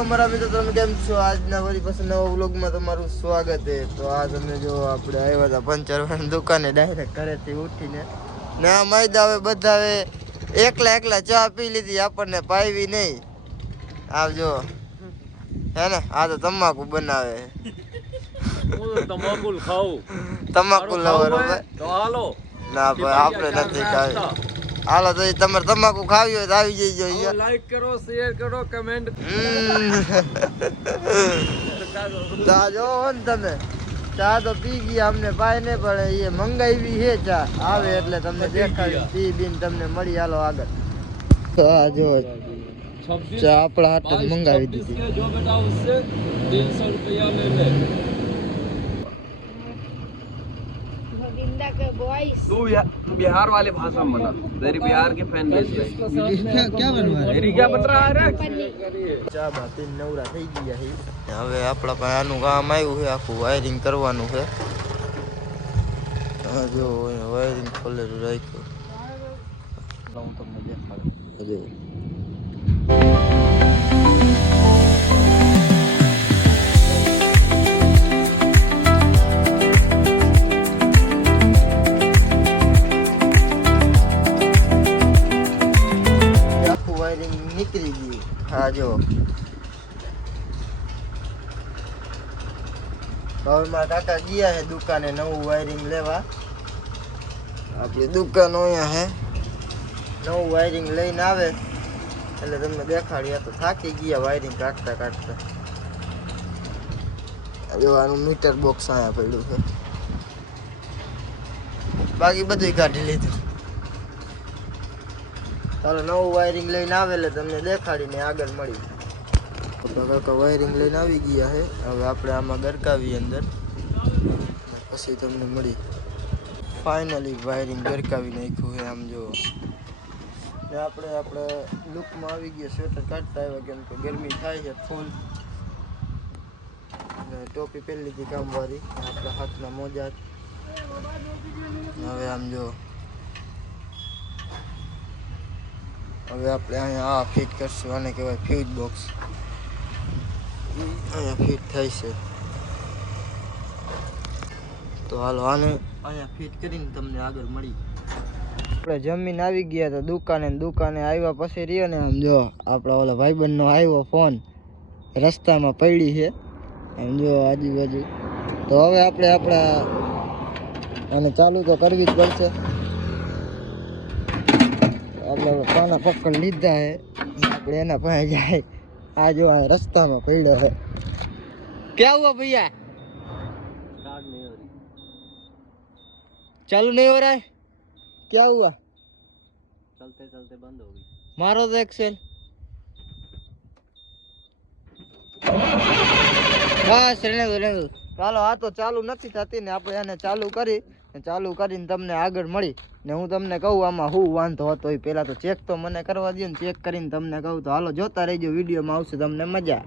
અમારા મિત્રો તમે કેમ છો? આજના વળી પછી નવા વ્લોગમાં તમારું સ્વાગત છે. તો આ તમે જો આપણે આવ્યા હતા પંચરવાની દુકાને ડાયરેક્ટ ઘરેથી ઉઠીને ના માયદા હવે બધા હવે એકલા ચા પી લીધી, આપણને પાવી નહીં. આવજો હે ને, આ તો તમાકુ બનાવે. તમાકુ ખાવું, તમાકુ લવર તો હાલો. ના ભાઈ આપણે નથી ખાવી. હાલો તો તમારે તમાકુ ખાવી હોય તો આવી જઈજો. લાઈક કરો, શેર કરો, કમેન્ટ. ચા જો ને તમે, ચા તો પી ગયા, અમને પાય ને પણ એ મંગાવી છે ચા. આવે એટલે તમને દેખાડી પી બીન તમને મળી. હાલો આગળ. આ જો ચા આપણા હાથ મંગાવી દીધી. जो बेटा उससे 300 रुपया ले ले. तू बिहार वाले भाषा में बता, तेरी बिहार के फैन बेस है. क्या बनवा है? तेरी क्या बन रहा है? ચા બાપી નવરા થઈ ગયા છે. હવે આપણા પાસે આનું કામ આવ્યું છે, આખું વાયરિંગ કરવાનું છે. જો વાયરિંગ ખોલેલું રાખ્યું. હું તમને દેખાડું. નીકળી ગયું. હા જો ભાવમાં કાકા ગયા છે દુકાને નવું વાયરિંગ લેવા. આપણી દુકાન અહીંયા છે. નવું વાયરિંગ લઈને આવે એટલે તમને દેખાડ્યા. તો થાકી ગયા વાયરિંગ કાઢતા. જો આનું મીટર બોક્સ અહીંયા પડ્યું છે, બાકી બધું કાઢી લીધું. ચાલો નવું વાયરિંગ લઈને આવે એટલે તમને દેખાડીને આગળ મળી. કાકા વાયરિંગ લઈને આવી ગયા છે. હવે આપણે આમાં ગરકાવી અંદર, પછી તમને મળી. ફાઇનલી વાયરિંગ ગરકાવી નાખ્યું છે. આમ જો ને આપણે લુકમાં આવી ગયા. સ્વેટર કાઢતા આવ્યા કેમ કે ગરમી થાય છે ફૂલ. ટોપી પહેરી લીધી કામવાળી, આપણા હાથના મોજા. હવે આમ જો હવે આપણે અહીંયા આ ફિટ કરશું. આને કહેવાય ફ્યુઝ બોક્સ. અહીંયા ફિટ થાય છે. તો હાલો આને અહીંયા ફિટ કરીને તમને આગળ મળી. આપણે જમીન આવી ગયા તો દુકાને આવ્યા પછી રહ્યો ને, આમ જો આપણા ઓલા ભાઈબંધનો આવ્યો ફોન, રસ્તામાં પડી છે. આમ જો આજુબાજુ. તો હવે આપણે આને ચાલુ તો કરવી જ પડશે. આપણે પાના પકડ લીધા છે, આપણે એના પાસે જાય. આ જો આ રસ્તામાં પડ્યો है. क्या हुआ भैया? चालू नहीं हो रहा है? क्या हुआ? चलते चलते बंद हो गई. मारो तो एक्सेल. बस रहने दो. ચાલો આ તો ચાલુ નથી થતી ને, આપણે આને ચાલુ કરીને તમને આગળ મળી ને હું તમને કહું આમાં શું વાંધો હતો. એ પહેલાં તો ચેક તો મને કરવા દો ને, ચેક કરીને તમને કહું. તો હાલો જોતા રહેજો, વિડીયોમાં આવશે તમને મજા.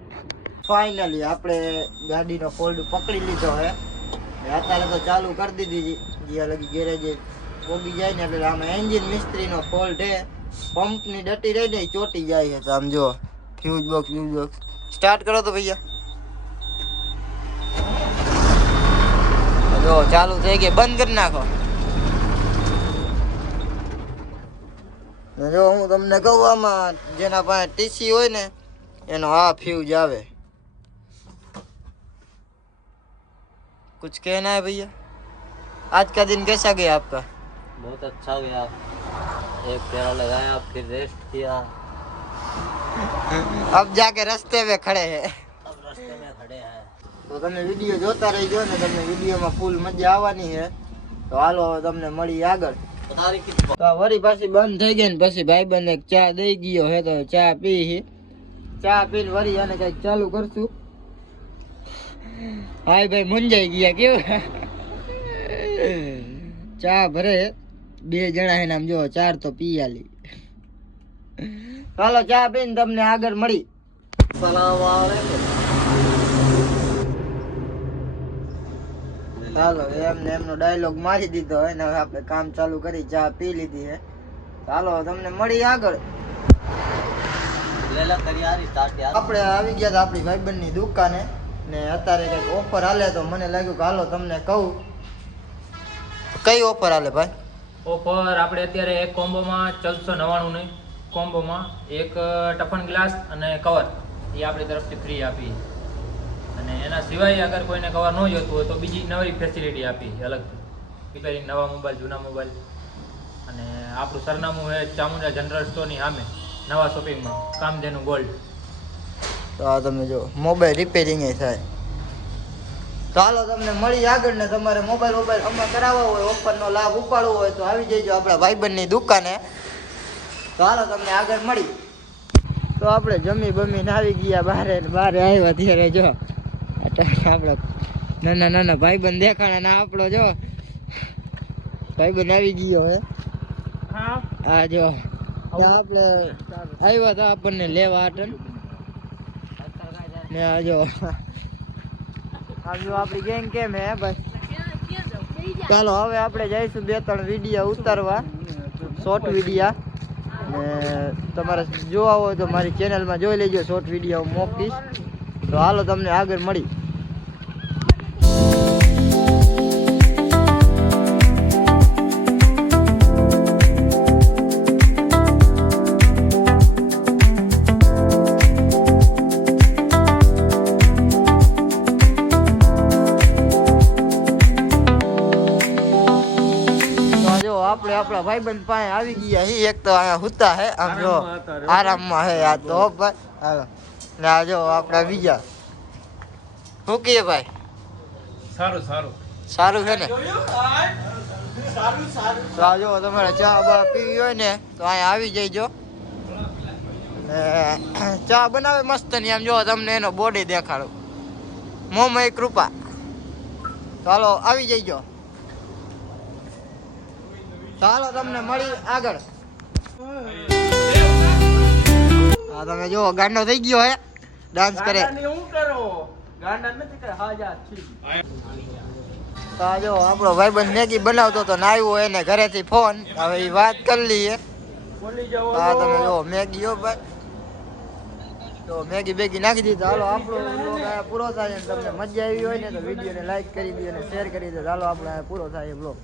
ફાઇનલી આપણે ગાડીનો ફોલ્ડ પકડી લીધો છે. અત્યારે તો ચાલુ કરી દીધી. જ્યાં લગી ગેરેજે પોગી જાય ને એટલે આમાં એન્જિન મિસ્ત્રીનો ફોલ્ટ છે. પંપની ડટી રહી ને ચોટી જાય છે. તો આમ જો ફ્યુઝ બોક્સ સ્ટાર્ટ કરો તો ભૈયા. જો ચાલુ થઈ ગઈ, બંધ કરી નાખો. જો હું તમને કહું આમાં જેના પાસે ટીસી હોય ને એનો આ फ्यूज આવે. कुछ कहना है भैया? आज का दिन कैसा गया आपका? बहुत अच्छा गया. एक फेरा लगाया, फिर रेस्ट किया. अब जाके रास्ते में खड़े हैं. अब रास्ते में खड़े हैं. તો તમે વિડીયો જોતા રહેજો ને, તમને વિડીયોમાં ફૂલ મજા આવવાની છે. તો હાલો હવે તમને મળી આગળ. તો વળી પાછી બંધ થઈ ગઈ ને પછી ભાઈબંધ એક ચા દઈ ગયો હે. તો ચા પીને વળી અને કઈક ચાલુ કરશું. હાય ભાઈ મુંજાઈ ગયા કેવું. ચા ભરે 2 જણા હે નામ જો 4 તો પી આલી. ચાલો ચા પીને તમને આગળ મળી. સલામ વાલેકુમ. ચાલો એમનો ડાયલોગ મારી દીધો હોય ને હવે આપણે કામ ચાલુ કરી. ચા પી લીધી હે. ચાલો તમને મળી આગળ. લે કરી આરી સ્ટાર્ટ યાર. આપણે આવી ગયા હતા આપણી ભાઈબંધની દુકાને ને અત્યારે કંઈક ઓફર હાલે તો મને લાગ્યું કે હાલો તમને કહું. કઈ ઓફર હાલે ભાઈ? ઓફર આપણે અત્યારે એક કોમ્બોમાં 1499 ની કોમ્બોમાં એક ટફન ગ્લાસ અને કવર એ આપણી તરફથી ફ્રી આપી, અને એના સિવાય અગર કોઈને કવર ન જોતું હોય તો બીજી નવી ફેસિલિટી આપી અલગ રિપેરિંગ, નવા મોબાઈલ, જૂના મોબાઈલ. અને આપણું સરનામું છે ચામુંડા જનરલ સ્ટોરની સામે નવા શોપિંગમાં કામધેનુ ગોલ્ડ. તો આ તમે જો મોબાઈલ રિપેરિંગ થાય. તો હાલો તમને મળી આગળ ને તમારે મોબાઈલ અમે કરાવવા હોય, ઓફરનો લાભ ઉપાડવો હોય તો આવી જઈજો આપણા ભાઈબંધની દુકાને. તો હાલો તમને આગળ મળી. તો આપણે જમી બમીને આવી ગયા બહાર આવ્યા ત્યારે જો આપણે નાના ભાઈબંધ દેખાણા ના આપણો જો ભાઈબંધ આવી ગયો હે. હા જો આપણે આવ્યા હતા આપણને લેવા આટન ને આ જો આપણી ગેંગ કેમ હે બસ. ચાલો હવે આપણે જઈશું 2-3 વિડીયો ઉતારવા, શોર્ટ વિડીયા. ને તમારે જોવા હોય તો મારી ચેનલમાં જોઈ લેજો, શોર્ટ વિડીયો મોકીશ. તો હાલો તમને આગળ મળી. આપણે આપણા ભાઈબંધ પાસે આવી ગયા હી. એક તો અહીંયા હુતા હે, આમ જો આરામમાં હે આ તો ભાઈ. હાલો ને આ જો આપણા બીજા શું કહીએ ભાઈ? સારું છે ને. તો આ જો તમારે ચા બા પીવી હોય ને તો અહીંયા આવી જઈજો. ચા બનાવે મસ્ત ની, આમ જો તમને એનો બોડી દેખાડું. મોમય કૃપા. તો હાલો આવી જઈજો. ચાલો તમને મળી આગળ. હા તમે જો ગાંડો થઈ ગયો હે, ડાન્સ કરે. તો આ જો આપણો ભાઈબંધ મેગી બનાવતો તો ના આવ્યો એને ઘરેથી ફોન. હવે એ વાત કરી લઈએ. હા તમે જો મેગી હો ભાઈ, તો મેગી બેગી નાખી દીધું. હાલો આપણો વ્લોગ આ પૂરો થાય. તમને મજા આવી હોય ને તો વિડીયોને લાઈક કરી દો અને શેર કરી દો. ચાલો આપણે પૂરો થાય બ્લોગ.